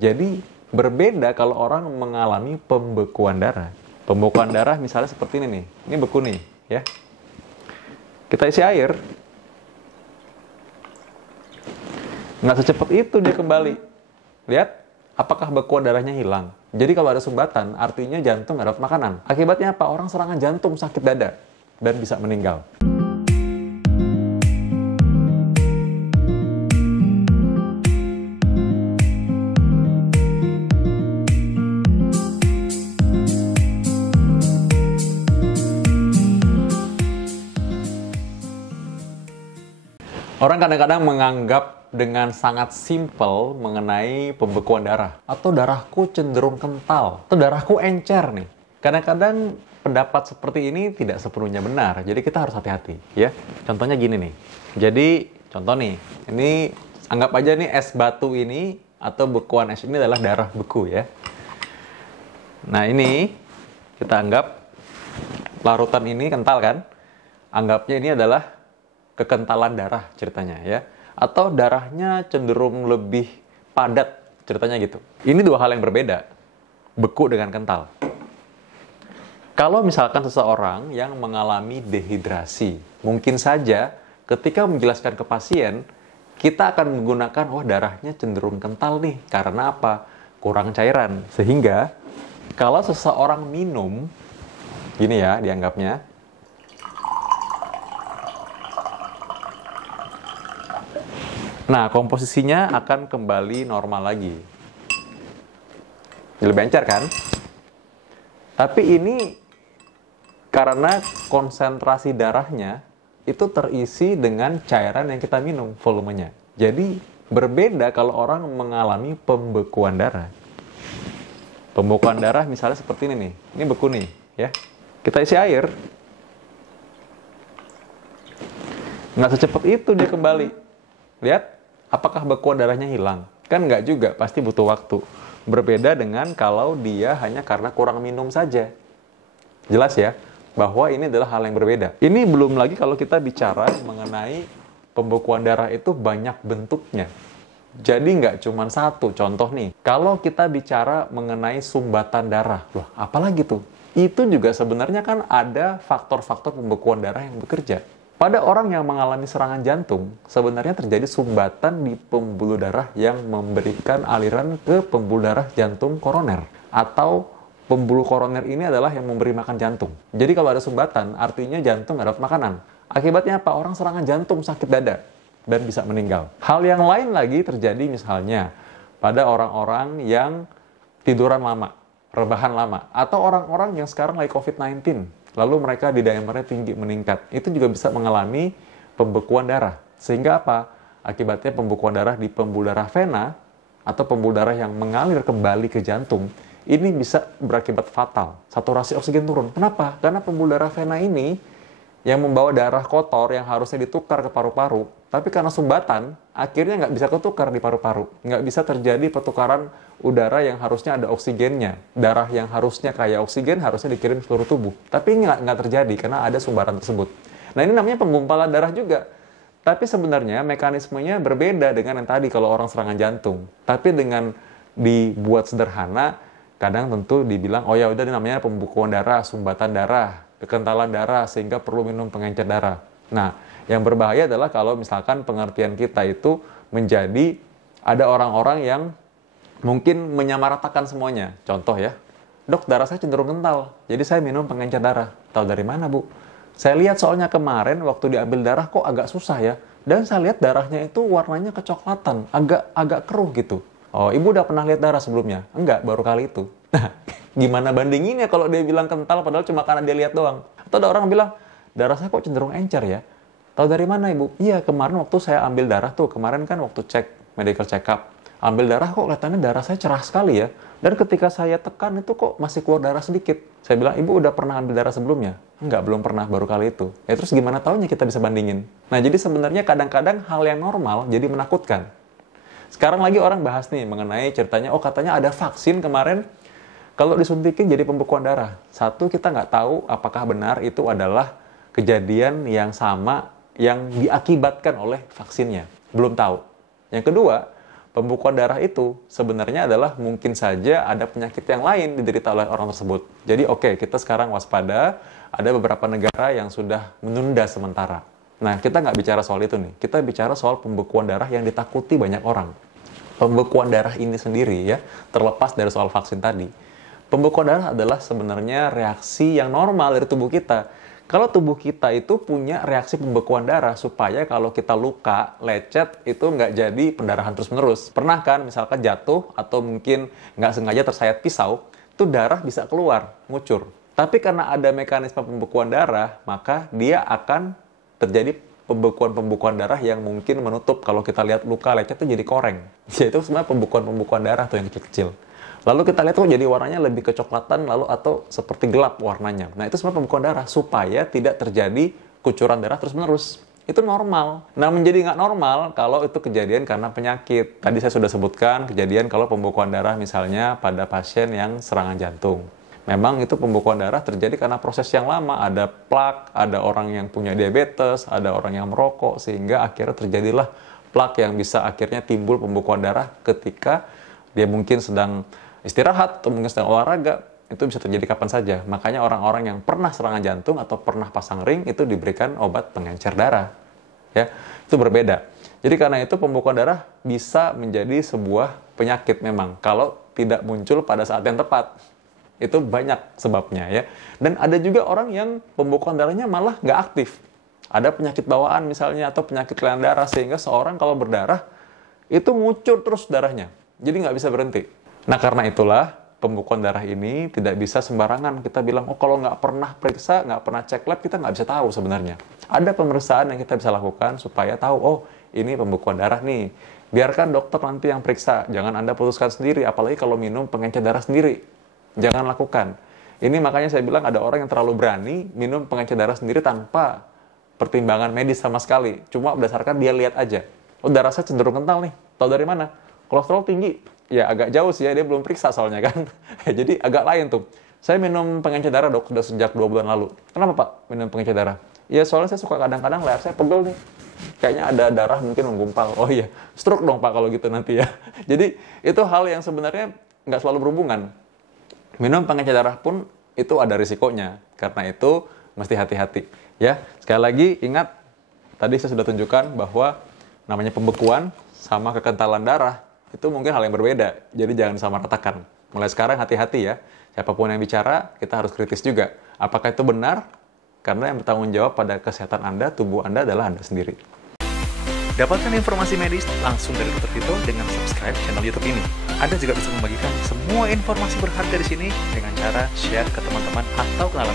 Jadi berbeda kalau orang mengalami pembekuan darah. Pembekuan darah misalnya seperti ini nih. Ini beku nih, ya. Kita isi air. Nggak secepat itu dia kembali. Lihat, apakah bekuan darahnya hilang? Jadi kalau ada sumbatan, artinya jantung nggak dapat makanan. Akibatnya apa? Orang serangan jantung, sakit dada, dan bisa meninggal. Orang kadang-kadang menganggap dengan sangat simpel mengenai pembekuan darah. Atau darahku cenderung kental. Atau darahku encer nih. Kadang-kadang pendapat seperti ini tidak sepenuhnya benar. Jadi kita harus hati-hati, ya. Contohnya gini nih. Jadi, contoh nih. Ini, anggap aja nih es batu ini atau bekuan es ini adalah darah beku, ya. Nah, ini kita anggap larutan ini kental kan? Anggapnya ini adalah kekentalan darah ceritanya, ya. Atau darahnya cenderung lebih padat ceritanya gitu. Ini dua hal yang berbeda, beku dengan kental. Kalau misalkan seseorang yang mengalami dehidrasi, mungkin saja ketika menjelaskan ke pasien, kita akan menggunakan, wah darahnya cenderung kental nih, karena apa? Kurang cairan. Sehingga kalau seseorang minum, gini ya dianggapnya, nah, komposisinya akan kembali normal lagi. Lebih encer kan? Tapi ini karena konsentrasi darahnya itu terisi dengan cairan yang kita minum, volumenya. Jadi berbeda kalau orang mengalami pembekuan darah. Pembekuan darah misalnya seperti ini nih. Ini beku nih, ya. Kita isi air. Nggak secepat itu dia kembali. Lihat. Apakah bekuan darahnya hilang? Kan nggak juga, pasti butuh waktu. Berbeda dengan kalau dia hanya karena kurang minum saja. Jelas ya, bahwa ini adalah hal yang berbeda. Ini belum lagi kalau kita bicara mengenai pembekuan darah itu banyak bentuknya. Jadi nggak cuma satu, contoh nih. Kalau kita bicara mengenai sumbatan darah, loh apalagi tuh? Itu juga sebenarnya kan ada faktor-faktor pembekuan darah yang bekerja. Pada orang yang mengalami serangan jantung, sebenarnya terjadi sumbatan di pembuluh darah yang memberikan aliran ke pembuluh darah jantung koroner. Atau pembuluh koroner ini adalah yang memberi makan jantung. Jadi kalau ada sumbatan, artinya jantung nggak dapat makanan. Akibatnya apa? Orang serangan jantung, sakit dada, dan bisa meninggal. Hal yang lain lagi terjadi misalnya pada orang-orang yang tiduran lama, rebahan lama, atau orang-orang yang sekarang lagi COVID-19. Lalu mereka di diamernya tinggi, meningkat. Itu juga bisa mengalami pembekuan darah. Sehingga apa? Akibatnya pembekuan darah di pembuluh darah vena atau pembuluh darah yang mengalir kembali ke jantung, ini bisa berakibat fatal. Saturasi oksigen turun. Kenapa? Karena pembuluh darah vena ini yang membawa darah kotor yang harusnya ditukar ke paru-paru, tapi karena sumbatan, akhirnya nggak bisa ketukar di paru-paru. Nggak bisa terjadi pertukaran udara yang harusnya ada oksigennya. Darah yang harusnya kaya oksigen harusnya dikirim ke seluruh tubuh. Tapi ini nggak terjadi karena ada sumbatan tersebut. Nah ini namanya penggumpalan darah juga. Tapi sebenarnya mekanismenya berbeda dengan yang tadi kalau orang serangan jantung. Tapi dengan dibuat sederhana, kadang tentu dibilang, oh ya udah ini namanya pembekuan darah, sumbatan darah, kekentalan darah, sehingga perlu minum pengencer darah. Nah, yang berbahaya adalah kalau misalkan pengertian kita itu menjadi ada orang-orang yang mungkin menyamaratakan semuanya. Contoh ya, dok darah saya cenderung kental, jadi saya minum pengencer darah. Tahu dari mana bu? Saya lihat soalnya kemarin waktu diambil darah kok agak susah ya. Dan saya lihat darahnya itu warnanya kecoklatan, agak keruh gitu. Oh, ibu udah pernah lihat darah sebelumnya? Enggak, baru kali itu. Nah, gimana bandinginnya kalau dia bilang kental padahal cuma karena dia lihat doang? Atau ada orang bilang, darah saya kok cenderung encer ya? Tahu dari mana ibu? Iya, kemarin waktu saya ambil darah tuh, kemarin kan waktu cek medical check up, ambil darah kok kelihatannya darah saya cerah sekali ya. Dan ketika saya tekan itu kok masih keluar darah sedikit. Saya bilang, ibu udah pernah ambil darah sebelumnya? Enggak, belum pernah, baru kali itu. Ya terus gimana taunya kita bisa bandingin? Nah, jadi sebenarnya kadang-kadang hal yang normal jadi menakutkan. Sekarang lagi orang bahas nih mengenai ceritanya, oh katanya ada vaksin kemarin, kalau disuntikin jadi pembekuan darah. Satu, kita nggak tahu apakah benar itu adalah kejadian yang sama yang diakibatkan oleh vaksinnya. Belum tahu. Yang kedua, pembekuan darah itu sebenarnya adalah mungkin saja ada penyakit yang lain diderita oleh orang tersebut. Jadi oke, kita sekarang waspada, ada beberapa negara yang sudah menunda sementara. Nah, kita nggak bicara soal itu nih, kita bicara soal pembekuan darah yang ditakuti banyak orang. Pembekuan darah ini sendiri ya, terlepas dari soal vaksin tadi. Pembekuan darah adalah sebenarnya reaksi yang normal dari tubuh kita. Kalau tubuh kita itu punya reaksi pembekuan darah supaya kalau kita luka, lecet, itu nggak jadi pendarahan terus-menerus. Pernah kan misalkan jatuh atau mungkin nggak sengaja tersayat pisau, itu darah bisa keluar, ngucur. Tapi karena ada mekanisme pembekuan darah, maka dia akan terjadi pembekuan darah yang mungkin menutup. Kalau kita lihat luka lecet itu jadi koreng. Itu sebenarnya pembekuan darah tuh yang kecil-kecil. Lalu kita lihat kok jadi warnanya lebih kecoklatan lalu atau seperti gelap warnanya. Nah, itu sebenarnya pembekuan darah supaya tidak terjadi kucuran darah terus-menerus. Itu normal. Nah, menjadi nggak normal kalau itu kejadian karena penyakit. Tadi saya sudah sebutkan kejadian kalau pembekuan darah misalnya pada pasien yang serangan jantung. Memang itu pembekuan darah terjadi karena proses yang lama. Ada plak, ada orang yang punya diabetes, ada orang yang merokok, sehingga akhirnya terjadilah plak yang bisa akhirnya timbul pembekuan darah ketika dia mungkin sedang istirahat atau mungkin sedang olahraga. Itu bisa terjadi kapan saja. Makanya orang-orang yang pernah serangan jantung atau pernah pasang ring itu diberikan obat pengencer darah. Ya, itu berbeda. Jadi karena itu pembekuan darah bisa menjadi sebuah penyakit memang kalau tidak muncul pada saat yang tepat. Itu banyak sebabnya ya. Dan ada juga orang yang pembekuan darahnya malah nggak aktif. Ada penyakit bawaan misalnya atau penyakit kelainan darah sehingga seorang kalau berdarah itu ngucur terus darahnya. Jadi nggak bisa berhenti. Nah, karena itulah pembekuan darah ini tidak bisa sembarangan. Kita bilang, oh kalau nggak pernah periksa, nggak pernah cek lab, kita nggak bisa tahu sebenarnya. Ada pemeriksaan yang kita bisa lakukan supaya tahu, oh ini pembekuan darah nih. Biarkan dokter nanti yang periksa. Jangan Anda putuskan sendiri, apalagi kalau minum pengencer darah sendiri. Jangan lakukan. Ini makanya saya bilang ada orang yang terlalu berani minum pengencer darah sendiri tanpa pertimbangan medis sama sekali. Cuma berdasarkan dia lihat aja. Oh, darah saya cenderung kental nih. Tahu dari mana? Kolesterol tinggi. Ya agak jauh sih ya, dia belum periksa soalnya kan. Jadi agak lain tuh. Saya minum pengencer darah dok, sudah sejak 2 bulan lalu. Kenapa Pak minum pengencer darah? Ya soalnya saya suka kadang-kadang leher saya pegel nih. Kayaknya ada darah mungkin menggumpal. Oh iya, stroke dong Pak kalau gitu nanti ya. Jadi itu hal yang sebenarnya nggak selalu berhubungan. Minum pengencer darah pun itu ada risikonya. Karena itu mesti hati-hati. Ya, sekali lagi ingat, tadi saya sudah tunjukkan bahwa namanya pembekuan sama kekentalan darah itu mungkin hal yang berbeda, jadi jangan disamaratakan. Mulai sekarang hati-hati ya, siapapun yang bicara, kita harus kritis juga. Apakah itu benar? Karena yang bertanggung jawab pada kesehatan Anda, tubuh Anda adalah Anda sendiri. Dapatkan informasi medis langsung dari Dr. Vito dengan subscribe channel YouTube ini. Anda juga bisa membagikan semua informasi berharga di sini dengan cara share ke teman-teman atau kenalan